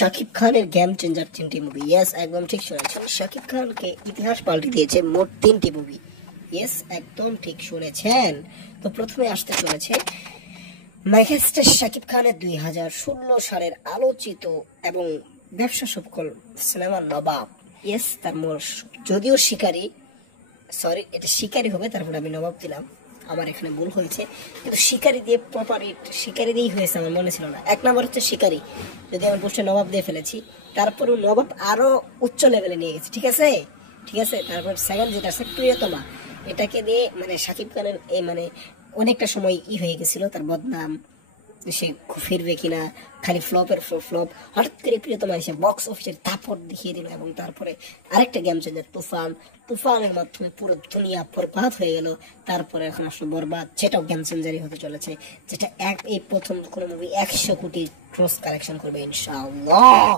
শাকিব খানের game changer 3টি movie. Yes, একদম ঠিক শুনেছেন। শাকিব খানকে ইতিহাস পাল্টে দিয়েছে মোট 3টি মুভি। ইয়েস, একদম ঠিক শুনেছেন। তো প্রথমে আসতে চলেছে মেগাস্টার শাকিব খানের 2016 সালের আলোচিত এবং ব্যবসা সফল সিনেমা নবাব। ইয়েস, তার যদিও শিকারী, সরি এটা শিকারী হবে, তারপরে আমি নবাব দিলাম, আমার এখানে ভুল হয়েছে, কিন্তু শিকারি দিয়ে প্রপার শিকারি দিয়েই হয়েছে, আমার মনে ছিল না। 1 নম্বর হচ্ছে শিকারি, যদি আমার পোস্টে নবাব দিয়ে ফেলেছি, তারপরেও নবাব আরো উচ্চ লেভেলে নিয়ে গেছে, ঠিক আছে ঠিক আছে। তারপর সেকেন্ড যেটা আছে প্রিয়তমা, এটাকে দিয়ে মানে শাকিব খানের এই মানে অনেকটা সময় হয়ে গেছিল তার বদনাম, সে ফিরবে কিনা, খালি ফ্লপের ফ্লপ। হঠাৎ করে প্রিয়তমা এসে বক্স অফিসের দাপট দেখিয়ে দিল, এবং তারপরে আরেকটা গেম চেঞ্জার তুফান, তুফানের মাধ্যমে পুরো দুনিয়া বরবাদ হয়ে গেল। তারপরে এখন আসলে বরবাদ, সেটাও গেম চেঞ্জারই হতে চলেছে, যেটা এই প্রথম কোনো মুভি 100 কোটি ক্রস কালেকশন করবে ইনশাআল্লাহ।